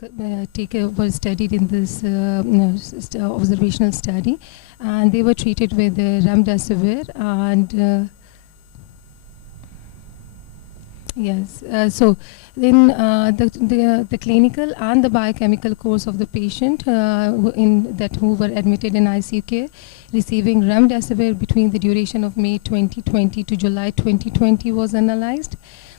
were studied in this observational study, and they were treated with remdesivir and. Yes. So then the clinical and the biochemical course of the patient who were admitted in ICU care receiving remdesivir between the duration of May 2020 to July 2020 was analyzed.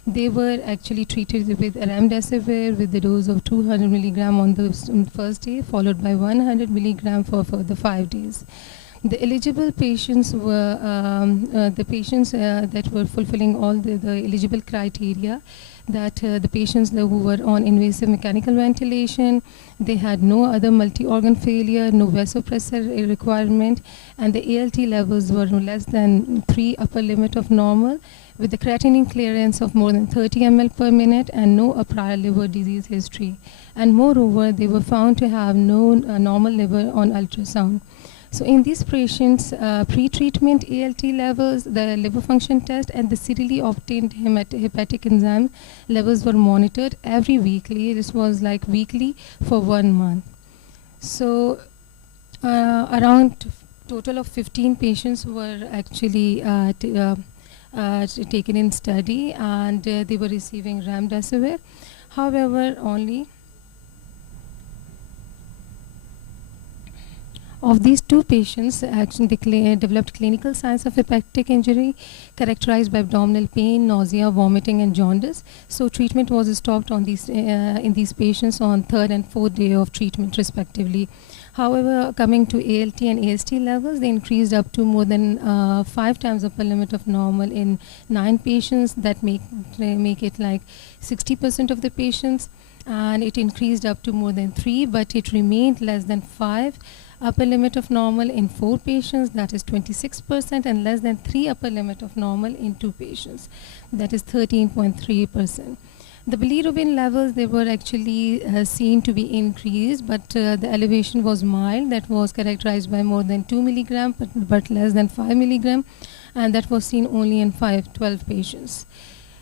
They were actually treated with remdesivir with the dose of 200 milligram on the first day, followed by 100 milligram for the 5 days. The eligible patients were the patients that were fulfilling all the eligible criteria, that the patients who were on invasive mechanical ventilation, they had no other multi-organ failure, no vasopressor requirement, and the ALT levels were no less than 3 upper limit of normal, with the creatinine clearance of more than 30 ml per minute and no prior liver disease history. And moreover, they were found to have no normal liver on ultrasound. So in these patients, pre-treatment ALT levels, the liver function test, and the serially obtained hepatic enzyme levels were monitored every weekly. This was like weekly for 1 month. So around total of 15 patients were actually taken in study, and they were receiving remdesivir. However, only of these 2 patients actually developed clinical signs of hepatic injury characterized by abdominal pain, nausea, vomiting, and jaundice. So treatment was stopped on these in these patients on 3rd and 4th day of treatment respectively. However, coming to ALT and AST levels, they increased up to more than 5 times upper limit of normal in 9 patients. That make it like 60% of the patients, and it increased up to more than 3, but it remained less than 5 upper limit of normal in 4 patients, that is 26%, and less than 3 upper limit of normal in 2 patients, that is 13.3%. The bilirubin levels, they were actually seen to be increased, but the elevation was mild. That was characterized by more than 2 milligram, but less than 5 milligram, and that was seen only in 12 patients.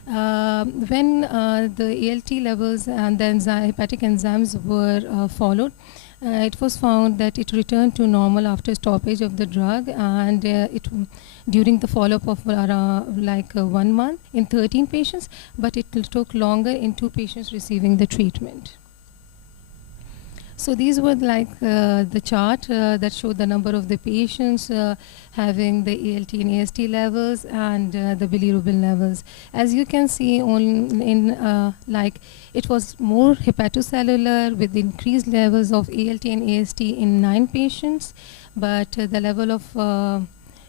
When the ALT levels and the hepatic enzymes were followed, it was found that it returned to normal after stoppage of the drug, and during the follow-up of 1 month in 13 patients, but it took longer in 2 patients receiving the treatment. So these were like the chart that showed the number of the patients having the ALT and AST levels and the bilirubin levels. As you can see, it was more hepatocellular with increased levels of ALT and AST in 9 patients, but the level of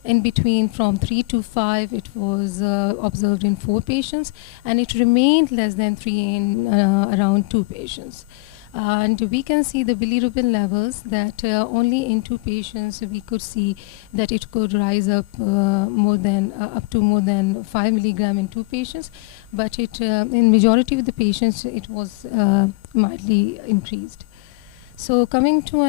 in between from 3 to 5, it was observed in 4 patients, and it remained less than 3 in around 2 patients. And we can see the bilirubin levels that only in 2 patients we could see that it could rise up up to more than 5 milligram in 2 patients, but it in majority of the patients it was mildly increased. So coming to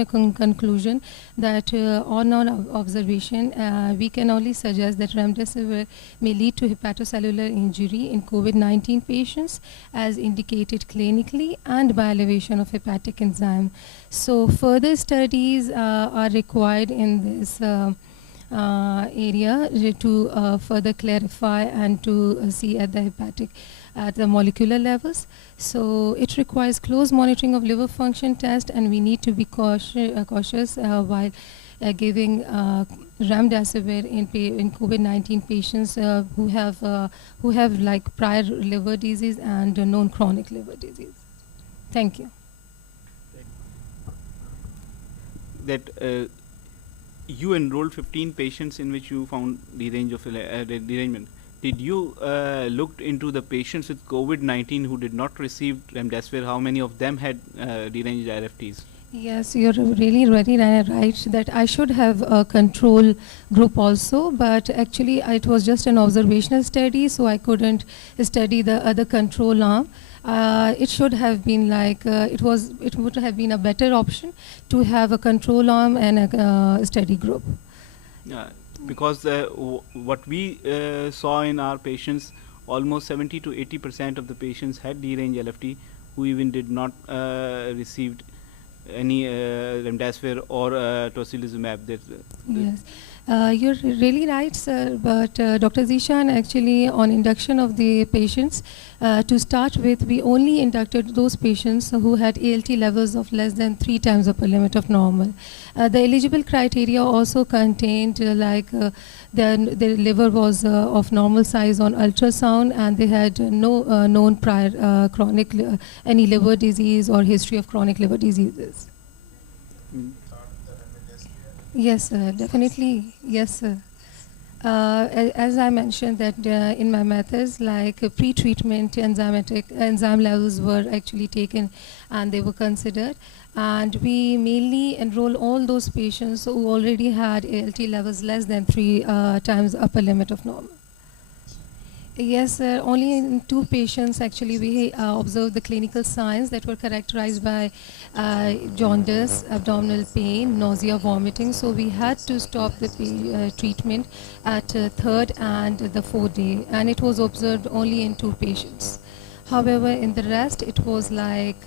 a conclusion that on our observation, we can only suggest that remdesivir may lead to hepatocellular injury in COVID-19 patients as indicated clinically and by elevation of hepatic enzyme. So further studies are required in this area to further clarify and to see at the molecular levels. So it requires close monitoring of liver function test, and we need to be cautious while giving remdesivir in COVID-19 patients who have like prior liver disease and known chronic liver disease. Thank you. That you enrolled 15 patients in which you found derangement. Did you look into the patients with COVID-19 who did not receive remdesivir? How many of them had deranged RFTs? Yes, you're really very right that I should have a control group also, but actually it was just an observational study, so I couldn't study the other control arm. It should have been like it would have been a better option to have a control arm and a study group. Because what we saw in our patients, almost 70 to 80% of the patients had D-range LFT who even did not received any remdesivir or tocilizumab. Yes, you're really right, sir. But Dr. Zishan, actually, on induction of the patients, to start with, we only inducted those patients who had ALT levels of less than 3 times upper limit of normal. The eligible criteria also contained their liver was of normal size on ultrasound, and they had no known prior chronic any liver disease or history of chronic liver diseases. Mm. Yes, sir, definitely. Yes, sir. As I mentioned that in my methods, like pre-treatment enzyme levels were actually taken and they were considered. And we mainly enroll all those patients who already had ALT levels less than 3 times upper limit of normal. Yes, sir. Only in 2 patients actually we observed the clinical signs that were characterized by jaundice, abdominal pain, nausea, vomiting. So we had to stop the treatment at third and the fourth day, and it was observed only in 2 patients. However, in the rest, it was like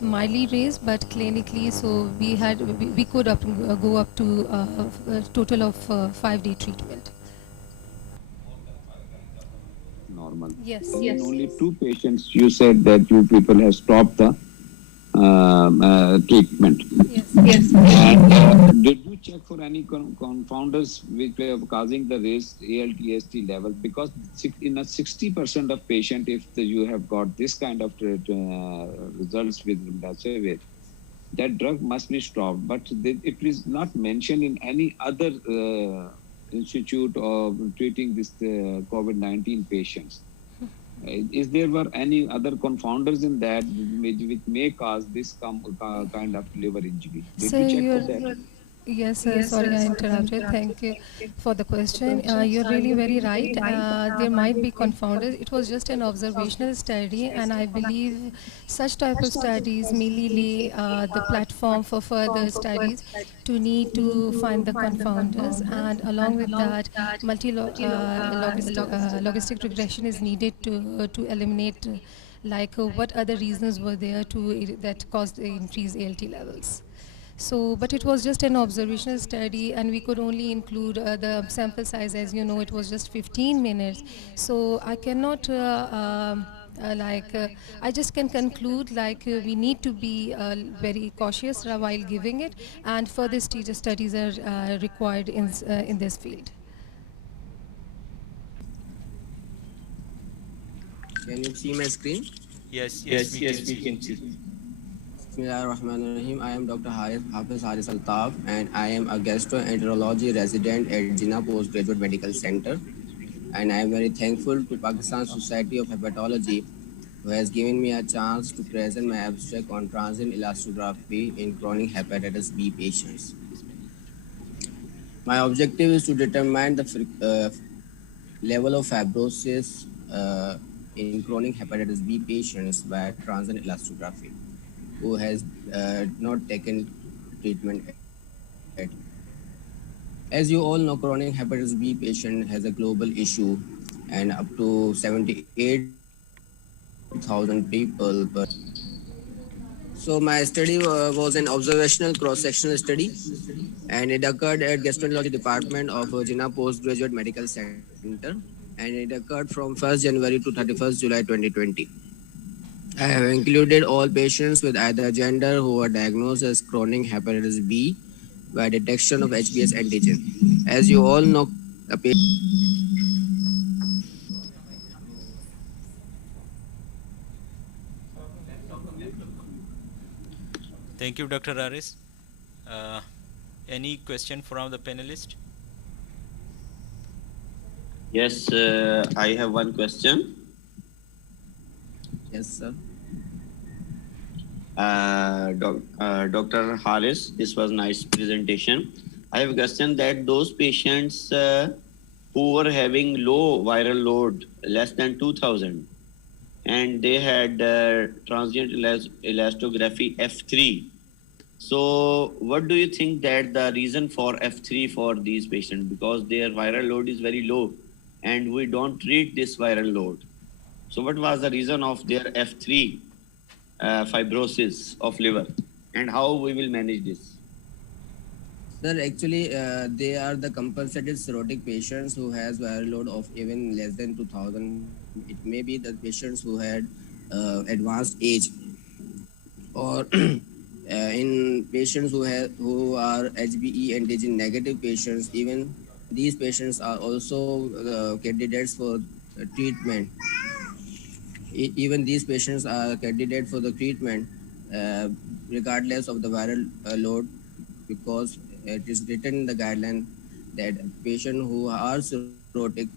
mildly raised, but clinically, so we could go up to a total of 5-day treatment. Normal. Yes. And Yes. in only 2 patients, you said that you people have stopped the treatment. Yes. Yes. And did you check for any confounders which were causing the raised ALT/AST level? Because in a 60% of patient, if you have got this kind of results with remdesivir, that drug must be stopped. But it is not mentioned in any other institute of treating this COVID-19 patients. Is there were any other confounders in that which may cause this kind of liver injury? Did So you check for you're, that? yes, sir, sorry I interrupted. Thank you for the question. You're really very right. There might be confounders. It was just an observational study, and I believe such type of studies mainly lay the platform for further studies to need to find the confounders, and along with that, logistic regression is needed to eliminate what other reasons were there that caused the increased ALT levels. So, but it was just an observational study, and we could only include the sample size, as you know, it was just 15 minutes. So I cannot, I just can conclude we need to be very cautious while giving it, and further studies are required in this field. Can you see my screen? Yes, We can see. Bismillahirrahmanirrahim. I am Dr. Hafiz Haris Altaf, and I am a gastroenterology resident at Jinnah Postgraduate Medical Center. And I am very thankful to Pakistan Society of Hepatology, who has given me a chance to present my abstract on transient elastography in chronic hepatitis B patients. My objective is to determine the level of fibrosis in chronic hepatitis B patients by transient elastography, who has not taken treatment yet. As you all know, chronic hepatitis B patient has a global issue, and up to 78,000 people. So my study was an observational cross-sectional study, and it occurred at gastroenterology department of Jinnah Postgraduate Medical Center, and it occurred from 1st January to 31st July 2020. I have included all patients with either gender who were diagnosed as chronic hepatitis B by detection of HBs antigen. As you all know, a patient Thank you, Dr. Haris. Any question from the panelist? Yes, I have one question. Yes, sir. Dr. Haris, this was nice presentation. I have a question that those patients who were having low viral load, less than 2000, and they had transient elastography F3. So what do you think that the reason for F3 for these patients? Because their viral load is very low and we don't treat this viral load. So what was the reason of their F3 fibrosis of liver, and how we will manage this? Sir, actually, they are the compensated cirrhotic patients who has viral load of even less than 2000. It may be the patients who had advanced age, or in patients who are HBe antigen negative patients. Even these patients are also candidates for treatment. Even these patients are candidate for the treatment regardless of the viral load, because it is written in the guideline that patients who are cirrhotic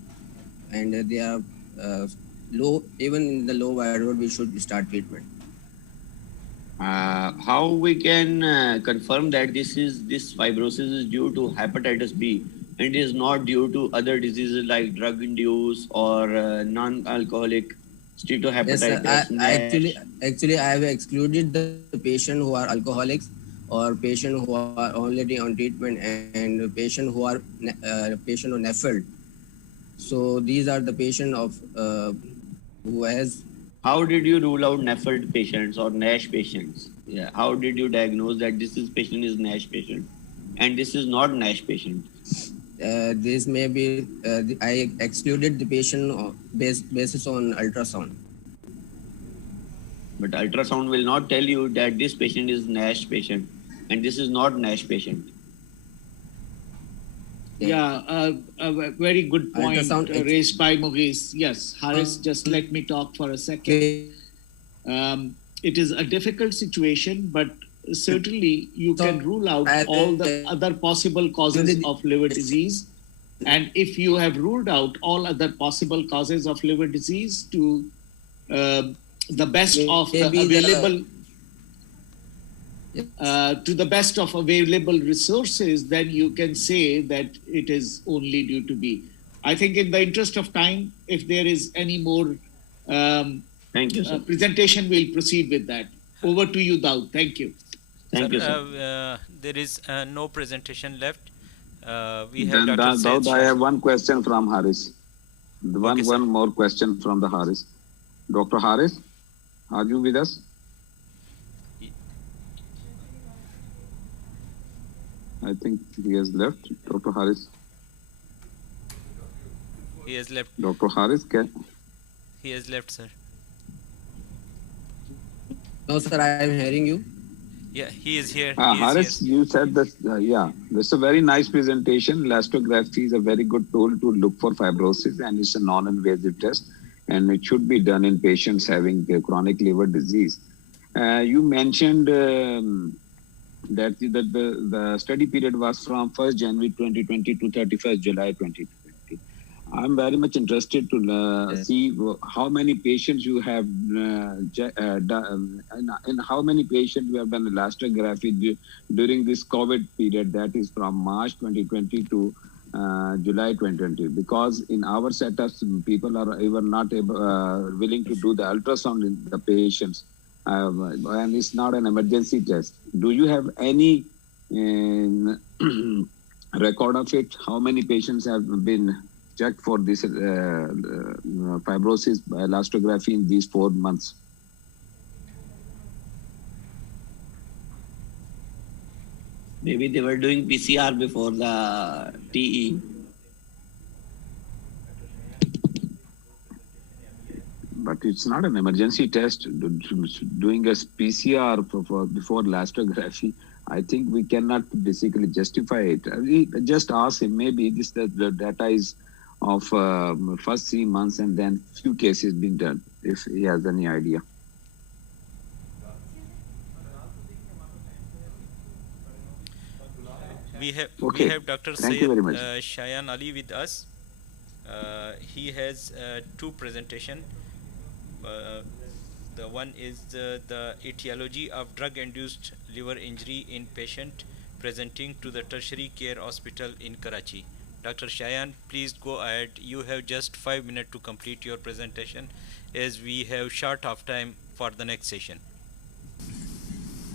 and they are low, even in the low viral load, we should start treatment. How we can confirm that this fibrosis is due to hepatitis B and is not due to other diseases like drug-induced or non-alcoholic steatohepatitis? Yes, sir. Actually, I have excluded the patient who are alcoholics or patient who are already on treatment and patient who are patient on NAFLD. So these are the patient of who has. How did you rule out NAFLD patients or NASH patients? Yeah. How did you diagnose that this patient is NASH patient and this is not NASH patient? This may be, I excluded the patient basis on ultrasound. But ultrasound will not tell you that this patient is NASH patient and this is not NASH patient. Yeah, a very good point raised by Maurice. Yes, Haris, just let me talk for a second. It is a difficult situation, but certainly you can rule out all the other possible causes of liver disease. And if you have ruled out all other possible causes of liver disease to the best of the available to the best of available resources, then you can say that it is only due to B. I think in the interest of time, if there is any more Thank you, sir. Presentation, we'll proceed with that. Over to you, Daud. Thank you. Thank you, sir. There is no presentation left. We have Dr. Daud, I have one question from Haris. One more question from the Haris. Dr. Haris, are you with us? I think he has left. Dr. Haris. He has left. Dr. Haris, he has left, sir. No, sir, I am hearing you. Yeah, he is here. Haris, you said that, that's a very nice presentation. Elastography is a very good tool to look for fibrosis, and it's a non-invasive test, and it should be done in patients having chronic liver disease. You mentioned that the study period was from 1st January 2020 to 31st July 2020. I'm very much interested to see how many patients you have done, and how many patients you have done elastography during this COVID period, that is from March 2020 to July 2020. Because in our setups, people are even not willing to do the ultrasound in the patients. And it's not an emergency test. Do you have any record of it? How many patients have been checked for this fibrosis elastography in these 4 months? Maybe they were doing PCR before the TE. But it's not an emergency test. Doing a PCR before elastography, I think we cannot basically justify it. We just ask him, maybe the data is of first 3 months and then few cases been done, if he has any idea. We have Dr. Thank Syed you very much. Shayan Ali with us. He has 2 presentations. The one is the etiology of drug-induced liver injury in patient presenting to the tertiary care hospital in Karachi. Dr. Shayan, please go ahead. You have just 5 minutes to complete your presentation, as we have short of time for the next session.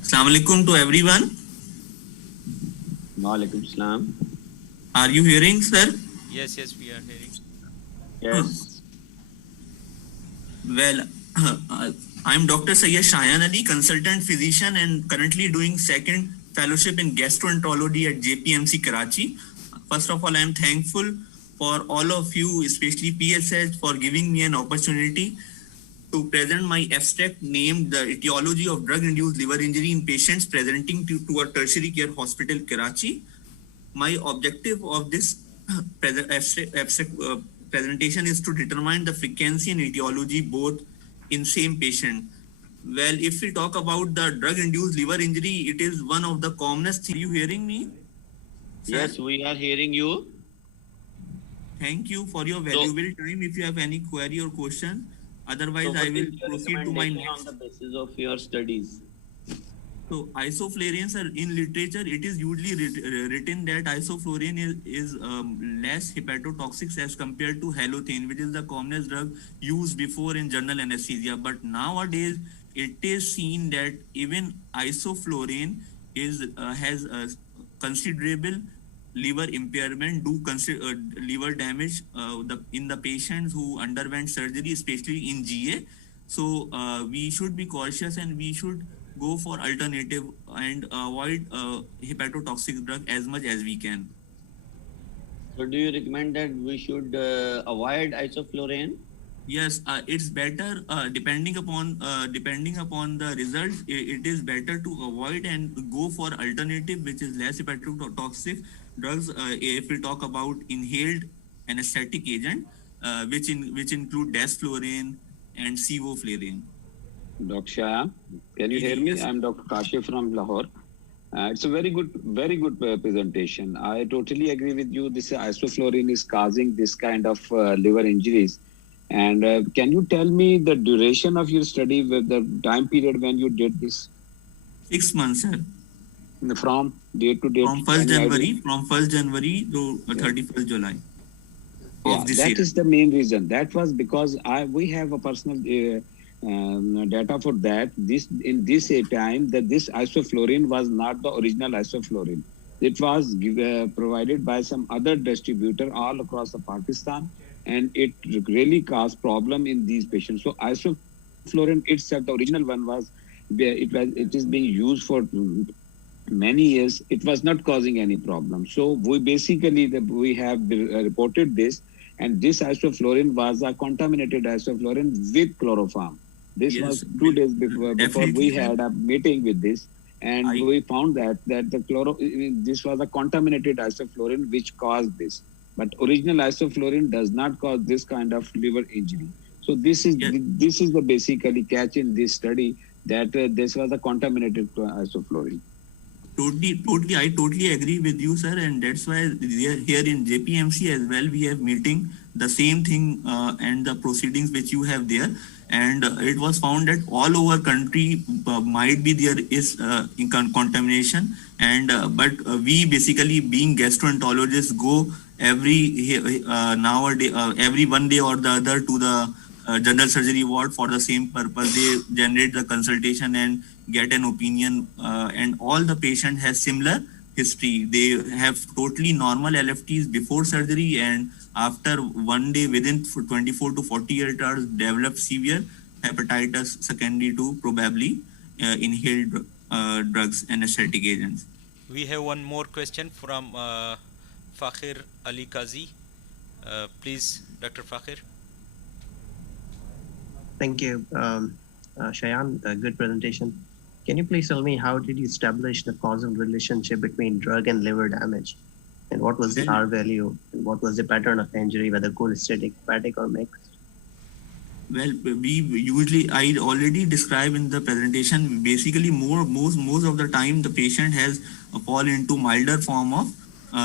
Assalamu alaikum to everyone. Wa alaikum salam. Are you hearing, sir? Yes, we are hearing. Yes. Well, I'm Dr. Sayyid Shayan Ali, consultant physician and currently doing second fellowship in gastroenterology at JPMC Karachi. First of all, I'm thankful for all of you, especially PSH, for giving me an opportunity to present my abstract named The Etiology of Drug-Induced Liver Injury in Patients Presenting to a Tertiary Care Hospital, Karachi. My objective of this presentation is to determine the frequency and etiology both in same patient. Well, if we talk about the drug-induced liver injury, it is one of the commonest things. Are you hearing me? Yes, we are hearing you. Thank you for your valuable time. If you have any query or question, otherwise I will proceed to my next. On the basis of your studies. So isoflurane, sir, in literature, it is usually written that isoflurane is less hepatotoxic as compared to halothane, which is the commonest drug used before in general anesthesia. But nowadays, it is seen that even isoflurane has a considerable liver impairment, liver damage in the patients who underwent surgery, especially in GA. So we should be cautious and we should go for alternative and avoid hepatotoxic drug as much as we can. So do you recommend that we should avoid isoflurane? Yes, it's better depending upon the results. It is better to avoid and go for alternative which is less hepatotoxic drugs. If we talk about inhaled anesthetic agent, which include desflurane and sevoflurane. Dr. Shah, can you hear me? I'm Dr. Kashif from Lahore. It's a very good presentation. I totally agree with you. This isoflurane is causing this kind of liver injuries. And can you tell me the duration of your study, with the time period when you did this? 6 months, sir. From date to date? From 1st January to 31st July. Yeah, that is the main reason. That was because we have a personal data for that. In this time, that this isoflurane was not the original isoflurane. It was provided by some other distributor all across the Pakistan, and it really caused problem in these patients. So isoflurane itself, the original one, it is being used for many years. It was not causing any problem. So we have reported this, and this isoflurane was a contaminated isoflurane with chloroform. This was 2 days before we had a meeting with this, and we found that this was a contaminated isoflurane which caused this. But original isoflurane does not cause this kind of liver injury. So this is the basically catch in this study, that this was a contaminated isoflurane. Totally, I totally agree with you, sir, and that's why here in JPMC as well we have meeting the same thing and the proceedings which you have there, and it was found that all over country might be there is contamination, and but we basically being gastroenterologists go every one day or the other to the general surgery ward for the same purpose. They generate the consultation and get an opinion, and all the patient has similar history. They have totally normal LFTs before surgery, and after 1 day, within 24 to 48 hours, develop severe hepatitis secondary to probably inhaled drugs, anesthetic agents. We have one more question from Fakhir Ali Qazi. Please, Dr. Fakhir. Thank you, Shayan. Good presentation. Can you please tell me how did you establish the causal relationship between drug and liver damage? And what was the R value? And what was the pattern of injury, whether cholestatic, hepatic, or mixed? Well, I already described in the presentation, basically most of the time the patient has fall into milder form of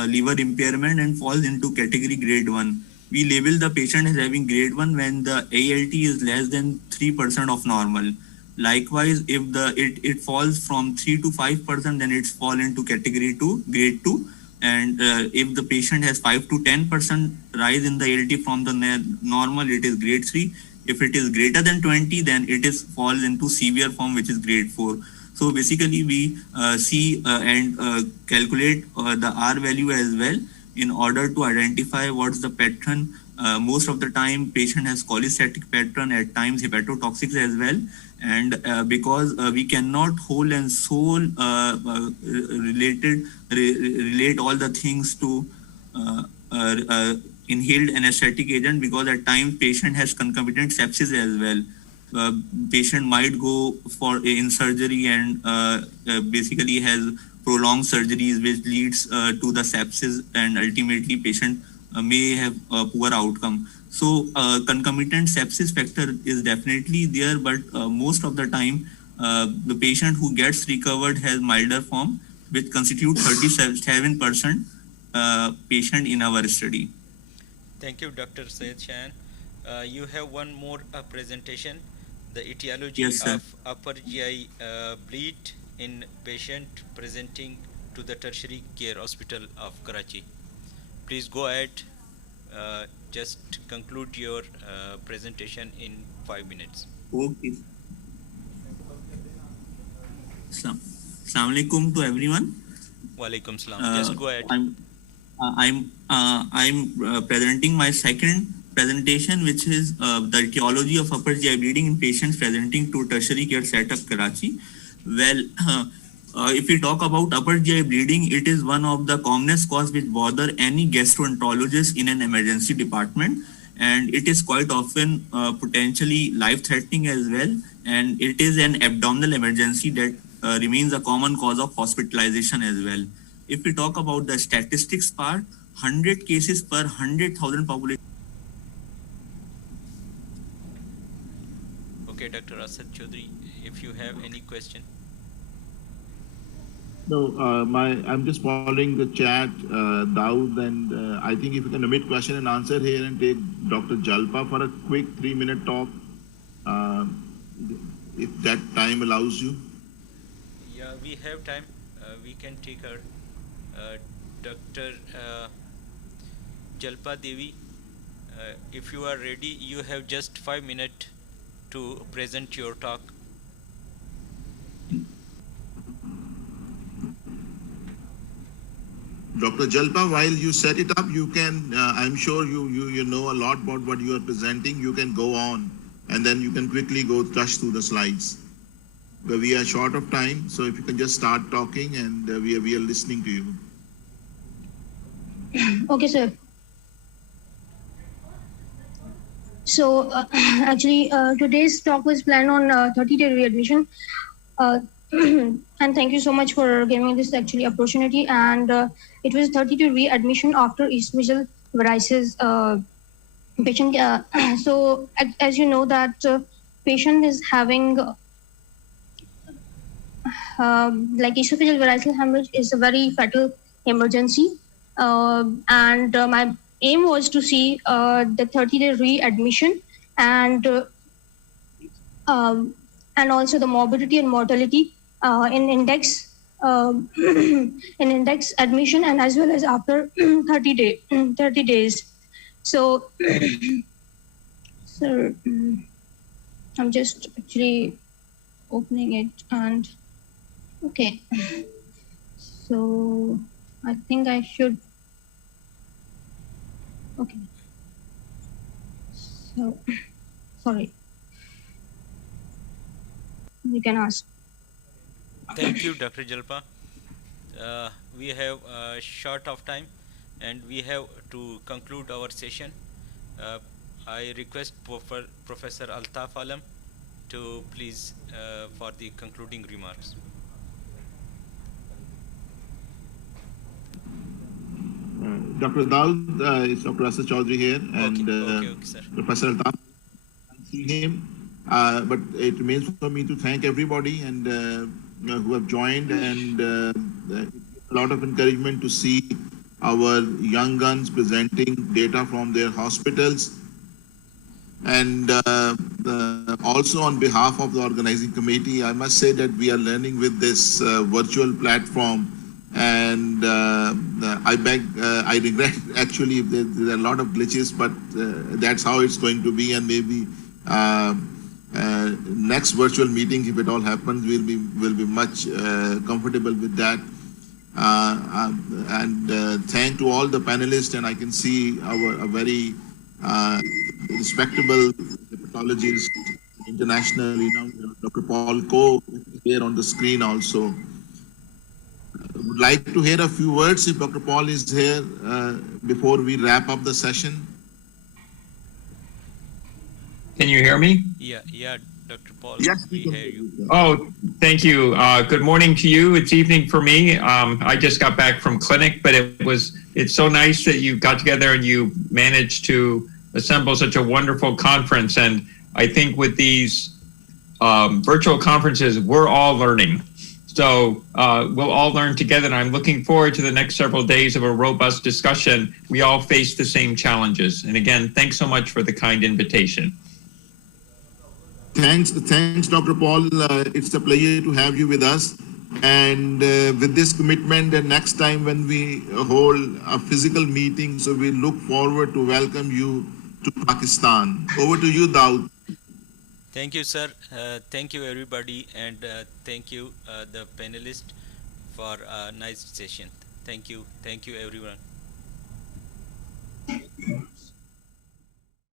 liver impairment and falls into category grade 1. We label the patient as having grade 1 when the ALT is less than 3% of normal. Likewise, if it falls from 3 to 5%, then it's fall into category 2, grade 2. And if the patient has 5 to 10% rise in the ALT from the normal, it is grade 3. If it is greater than 20, then it falls into severe form, which is grade 4. So basically, we see and calculate the R value as well in order to identify what's the pattern most of the time patient has cholestatic pattern, at times hepatotoxic as well. And because we cannot whole and soul relate all the things to inhaled anesthetic agent, because at times patient has concomitant sepsis as well. Patient might go for in surgery and basically has prolonged surgeries, which leads to the sepsis, and ultimately patient may have a poor outcome. So concomitant sepsis factor is definitely there, but most of the time the patient who gets recovered has milder form, which constitute 37% patient in our study. Thank you, Dr. Syed Shayan. You have one more presentation, the etiology of upper GI bleed in patient presenting to the tertiary care hospital of Karachi. Please go ahead. Just conclude your presentation in 5 minutes. Okay. Assalamu alaikum to everyone. Walaikum salam. Just go ahead. I'm presenting my second presentation, which is the etiology of upper GI bleeding in patients presenting to tertiary care setup Karachi. Well, if we talk about upper GI bleeding, it is one of the commonest cause which bother any gastroenterologist in an emergency department, and it is quite often potentially life-threatening as well, and it is an abdominal emergency that remains a common cause of hospitalization as well. If we talk about the statistics part, 100 cases per 100,000 population. Okay, Dr. Asad Chaudhry, if you have any question. No, I'm just following the chat, Daud, and I think if you can omit question and answer here and take Dr. Jalpa for a quick 3-minute talk, if that time allows you. Yeah, we have time. We can take her. Dr. Jalpa Devi, if you are ready, you have just 5 minutes to present your talk. Dr. Jalpa, while you set it up, you can, I'm sure you know a lot about what you are presenting. You can go on and then you can quickly go touch through the slides. But we are short of time, so if you can just start talking, and we are listening to you. Okay, sir. So actually, today's talk was planned on 30-day readmission. And thank you so much for giving me this actually opportunity. And it was 30-day readmission after esophageal varices patient. So as you know that patient is having like esophageal variceal hemorrhage is a very fatal emergency. And my aim was to see the 30-day readmission and also the morbidity and mortality in index in index admission and as well as after 30 days. So, sir, I'm just actually opening it and okay. So I think I should. Okay. So, sorry. You can ask. Thank you, Dr. Jalpa. We have short of time and we have to conclude our session. I request Professor Altaf Alam to please for the concluding remarks. Dr. Daud, it's Dr. Asad Chaudhry here, and okay, Professor Altaf. I see him, but it remains for me to thank everybody and who have joined, and a lot of encouragement to see our young guns presenting data from their hospitals. And also on behalf of the organizing committee, I must say that we are learning with this virtual platform. And I regret actually there are a lot of glitches, but that's how it's going to be. And maybe next virtual meeting, if it all happens, we'll be much comfortable with that. And thank to all the panelists, and I can see a very respectable hepatologist, international, Dr. Paul Coe here on the screen also. I would like to hear a few words if Dr. Paul is here before we wrap up the session. Can you hear me? Yeah, Dr. Paul, yes, we hear you. Oh, thank you. Good morning to you. It's evening for me. I just got back from clinic, but it's so nice that you got together and you managed to assemble such a wonderful conference. And I think with these virtual conferences, we're all learning. So we'll all learn together, and I'm looking forward to the next several days of a robust discussion. We all face the same challenges. And again, thanks so much for the kind invitation. Thanks, Dr. Paul. It's a pleasure to have you with us. And with this commitment, and next time when we hold a physical meeting, so we look forward to welcome you to Pakistan. Over to you, Daud. Thank you, sir. Thank you, everybody, and thank you, the panelists, for a nice session. Thank you, everyone.